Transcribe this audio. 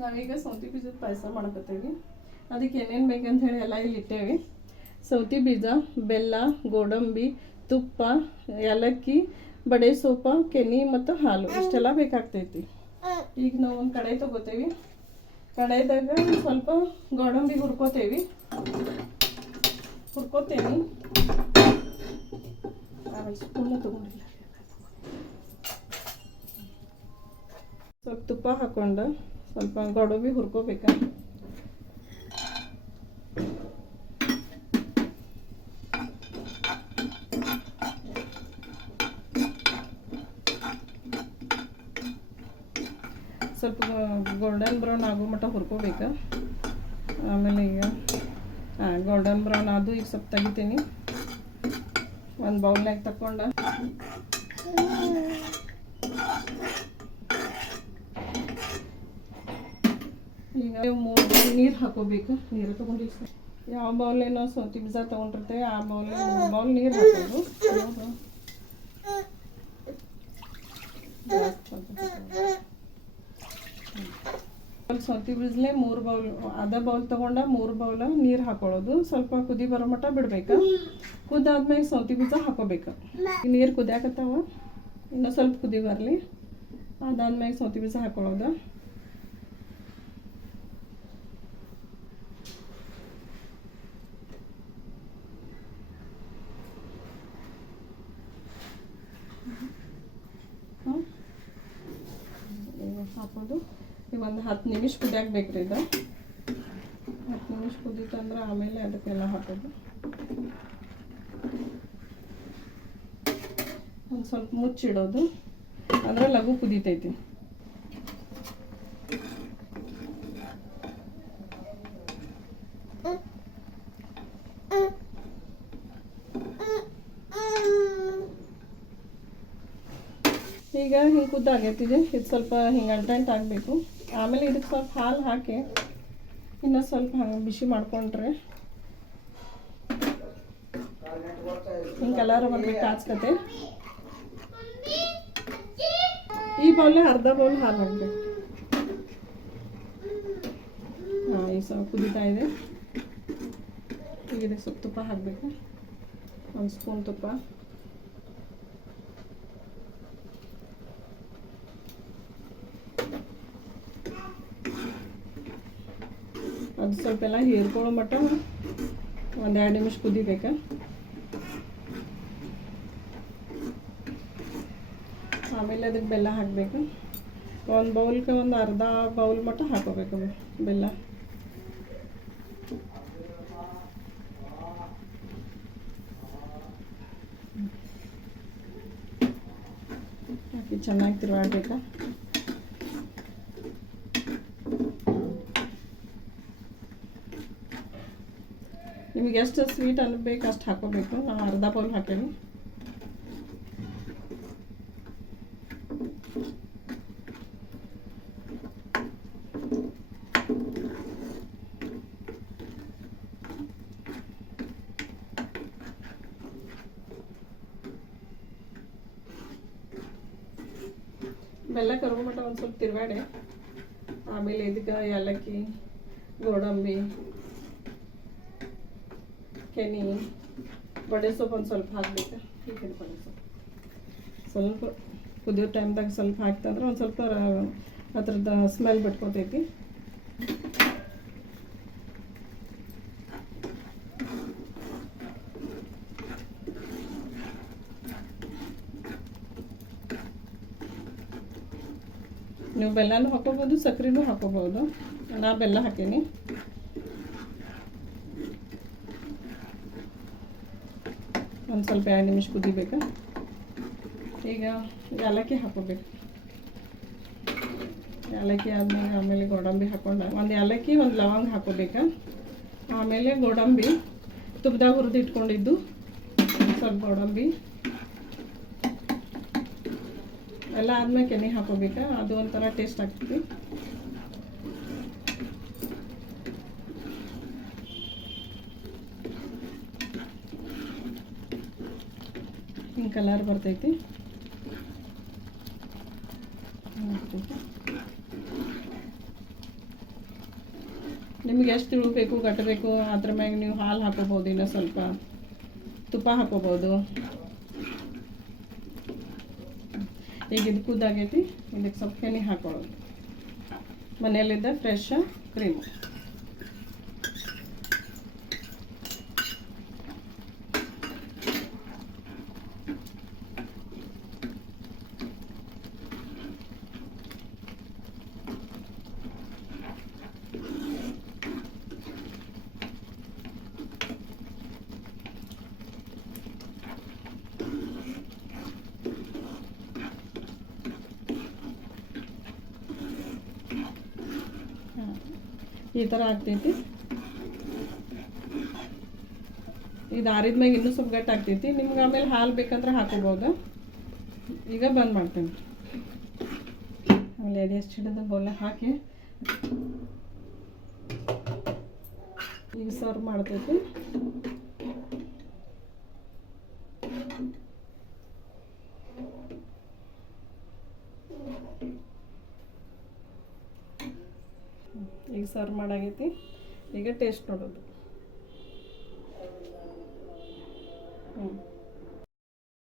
ನಾವೀಗ ಸೌತಿ ಬೀಜದ ಪಾಯಸ ಮಾಡಕತ್ತೇವಿ. ಅದಕ್ಕೆ ಏನೇನು ಬೇಕಂತ ಹೇಳಿ ಎಲ್ಲ ಇಲ್ಲಿ ಇಟ್ಟೇವಿ. ಸೌತಿ ಬೀಜ, ಬೆಲ್ಲ, ಗೋಡಂಬಿ, ತುಪ್ಪ, ಏಲಕ್ಕಿ, ಬಡೆ ಸೋಪ, ಕೆನೆ ಮತ್ತು ಹಾಲು ಇಷ್ಟೆಲ್ಲ ಬೇಕಾಗ್ತೈತಿ. ಈಗ ನಾವು ಒಂದು ಕಡಾಯಿ ತೊಗೋತೇವಿ. ಕಡಾಯಿದಾಗ ಸ್ವಲ್ಪ ಗೋಡಂಬಿ ಹುರ್ಕೋತೇವಿ. ಸ್ಪೂನ ತೊಗೊಂಡಿಲ್ಲ. ಸ್ವಲ್ಪ ತುಪ್ಪ ಹಾಕ್ಕೊಂಡು ಸ್ವಲ್ಪ ಗೋಡಂಬಿ ಹುರ್ಕೋಬೇಕ. ಸ್ವಲ್ಪ ಗೋಲ್ಡನ್ ಬ್ರೌನ್ ಆಗೋ ಮಟ್ಟ ಹುರ್ಕೋಬೇಕು. ಆಮೇಲೆ ಈಗ ಗೋಲ್ಡನ್ ಬ್ರೌನ್ ಅದು ಈಗ ಸ್ವಲ್ಪ ತೆಗಿತೀನಿ. ಒಂದು ಬೌಲ್ನಾಗ ತಗೊಂಡು ಈಗ 3 ಬೌಲ್ ನೀರು ಹಾಕೋಬೇಕು. ನೀರು ತೊಗೊಂಡಿವಿ. ಯಾವ ಬೌಲೇನೋ ಸೌತಿ ಬೀಜ ತೊಗೊಂಡಿರ್ತೇವೆ ಆ ಬೌಲ್ 3 ಬೌಲ್ ನೀರು ಹಾಕೋದು. ಸೌತಿ ಬೀಜಲೆ 3 ಬೌಲ್, ಅದ ಬೌಲ್ ತೊಗೊಂಡು 3 ಬೌಲ್ ನೀರು ಹಾಕೊಳ್ಳೋದು. ಸ್ವಲ್ಪ ಕುದಿ ಬರೋ ಮಟ್ಟ ಬಿಡ್ಬೇಕು. ಕುದ್ದಾದ್ಮೇಲೆ ಸೌತಿ ಬೀಜ ಹಾಕೋಬೇಕು. ನೀರು ಕುದಿಯಾಕತ್ತಾವ, ಇನ್ನೂ ಸ್ವಲ್ಪ ಕುದಿ ಬರಲಿ. ಅದಾದ್ಮೇಲೆ ಸೌತಿ ಬೀಜ ಹಾಕೊಳ್ಳೋದು. ಹಾಕೋದು. ಈಗ ಒಂದು 10 ನಿಮಿಷ ಕುದಿಯಾಕೆ ಬೇಕ್ರಿ ಇದು. 10 ನಿಮಿಷ ಕುದೀತಂದ್ರೆ ಆಮೇಲೆ ಅದಕ್ಕೆಲ್ಲ ಹಾಕೋದು. ಒಂದು ಸ್ವಲ್ಪ ಮುಚ್ಚಿಡೋದು, ಅಂದ್ರೆ ಲಘು ಕುದೀತೈತಿ. ಈಗ ಹಿಂಗೆ ಕುದ್ದಾಗೈತಿದೆ. ಇದು ಸ್ವಲ್ಪ ಹಿಂಗೆ ಅಂಟಂಟು ಆಗಬೇಕು. ಆಮೇಲೆ ಇದಕ್ಕೆ ಸ್ವಲ್ಪ ಹಾಲು ಹಾಕಿ ಇನ್ನೂ ಸ್ವಲ್ಪ ಹಂಗೆ ಬಿಸಿ ಮಾಡ್ಕೊಂಡ್ರೆ ಹಿಂಗೆ ಕಲರ್ ಬರ್ಬೇಕು. ಕಾಚ್ಕತೆ ಈ ಬೌಲ್ಗೆ ಅರ್ಧ ಬೌಲ್ ಹಾಲು ಹಾಕಬೇಕು. ಈಗ ಸ್ವಲ್ಪ ಕುದೀತಾ ಇದೆ. ಈಗ ಇದಕ್ಕೆ ಸ್ವಲ್ಪ ತುಪ್ಪ ಹಾಕಬೇಕು. 1 ಸ್ಪೂನ್ ತುಪ್ಪ. ಅದು ಸ್ವಲ್ಪ ಎಲ್ಲ ಹೀರ್ಕೊಳ್ಳೋ ಮಟ್ಟ 1-2 ನಿಮಿಷ ಕುದಿಬೇಕು. ಆಮೇಲೆ ಅದಕ್ಕೆ ಬೆಲ್ಲ ಹಾಕಬೇಕು. 1 ಬೌಲ್ಗೆ ಒಂದು ಅರ್ಧ ಬೌಲ್ ಮಟ್ಟ ಹಾಕೋಬೇಕು ಬೆಲ್ಲ. ಹಾಕಿ ಚೆನ್ನಾಗಿ ತಿರುವಾಡ್ಬೇಕು. ನಿಮಗೆ ಎಷ್ಟು ಸ್ವೀಟ್ ಅನ್ಬೇಕು ಅಷ್ಟು ಹಾಕೋಬೇಕು. ನಾನು ಅರ್ಧ ಬೌಲ್ ಹಾಕೇನಿ. ಬೆಲ್ಲ ಕರಗೋ ಮಟ್ಟ ಒಂದು ಸ್ವಲ್ಪ ತಿರುವಾಡೆ. ಆಮೇಲೆ ಇದಕ್ಕೆ ಏಲಕ್ಕಿ, ಗೋಡಂಬಿ, ಕೆನೆ, ಬಡೆ ಸೊಪ್ಪು ಒಂದು ಸ್ವಲ್ಪ ಹಾಕ್ಬೇಕು. ಬಡೆ ಸೊಪ್ಪು ಸ್ವಲ್ಪ ಕುದಿಯೋ ಟೈಮ್ದಾಗ ಸ್ವಲ್ಪ ಹಾಕ್ತಂದ್ರೆ ಒಂದು ಸ್ವಲ್ಪ ಅದ್ರದ್ದು ಸ್ಮೆಲ್ ಬಿಟ್ಕೊತೈತಿ. ನೀವು ಬೆಲ್ಲನೂ ಹಾಕೋಬೋದು, ಸಕ್ಕರೆನೂ ಹಾಕೋಬೋದು. ನಾ ಬೆಲ್ಲ ಹಾಕೀನಿ. ಒಂದು ಸ್ವಲ್ಪ 2 ನಿಮಿಷ ಕುದಿಬೇಕು. ಈಗ ಏಲಕ್ಕಿ ಹಾಕೋಬೇಕು. ಏಲಕ್ಕಿ ಆದಮೇಲೆ ಆಮೇಲೆ ಗೋಡಂಬಿ ಹಾಕೊಂಡು 1 ಏಲಕ್ಕಿ 1 ಲವಂಗ ಹಾಕೋಬೇಕು. ಆಮೇಲೆ ಗೋಡಂಬಿ ತುಪ್ಪದಾಗ ಹುರಿದು ಇಟ್ಕೊಂಡಿದ್ದು ಸ್ವಲ್ಪ ಗೋಡಂಬಿ ಎಲ್ಲ ಆದ್ಮೇಲೆ ಕೆನೆ ಹಾಕೋಬೇಕು. ಅದು ಒಂಥರ ಟೇಸ್ಟ್ ಆಗ್ತೈತಿ. ಹಿಂಗೆ ಕಲರ್ ಬರ್ತೈತಿ. ನಿಮ್ಗೆ ಎಷ್ಟು ತಿಳು ಬೇಕು ಗಟ್ಟಬೇಕು ಅದ್ರ ಮ್ಯಾಗ ನೀವು ಹಾಲು ಹಾಕೋಬೋದು, ಇನ್ನೂ ಸ್ವಲ್ಪ ತುಪ್ಪ ಹಾಕೋಬೋದು. ಈಗ ಇದು ಕುದ್ದಾಗೈತಿ, ಇದಕ್ಕೆ ಸ್ವಲ್ಪ ಕೆನೆ ಹಾಕೊಳ್ಳೋದು. ಮನೆಯಲ್ಲಿದ್ದ ಫ್ರೆಶ್ ಕ್ರೀಮು. ಈ ಥರ ಆಗ್ತೈತಿ. ಇದು ಆರಿದ ಮ್ಯಾಗ ಇನ್ನೂ ಸ್ವಲ್ಪ ಗಟ್ಟಿ ಆಗ್ತೈತಿ. ನಿಮ್ಗೆ ಆಮೇಲೆ ಹಾಲು ಬೇಕಂದ್ರೆ ಹಾಕೋಬೋದು. ಈಗ ಬಂದ್ ಮಾಡ್ತೇನೆ. ಆಮೇಲೆ ಎಷ್ಟು ಹಿಡಿದು ಬೌಲ ಹಾಕಿ ಈಗ ಸರ್ವ್ ಮಾಡ್ತೈತಿ. ಈಗ ಸರ್ವ್ ಮಾಡಾಗೈತಿ. ಈಗ ಟೇಸ್ಟ್ ನೋಡೋದು.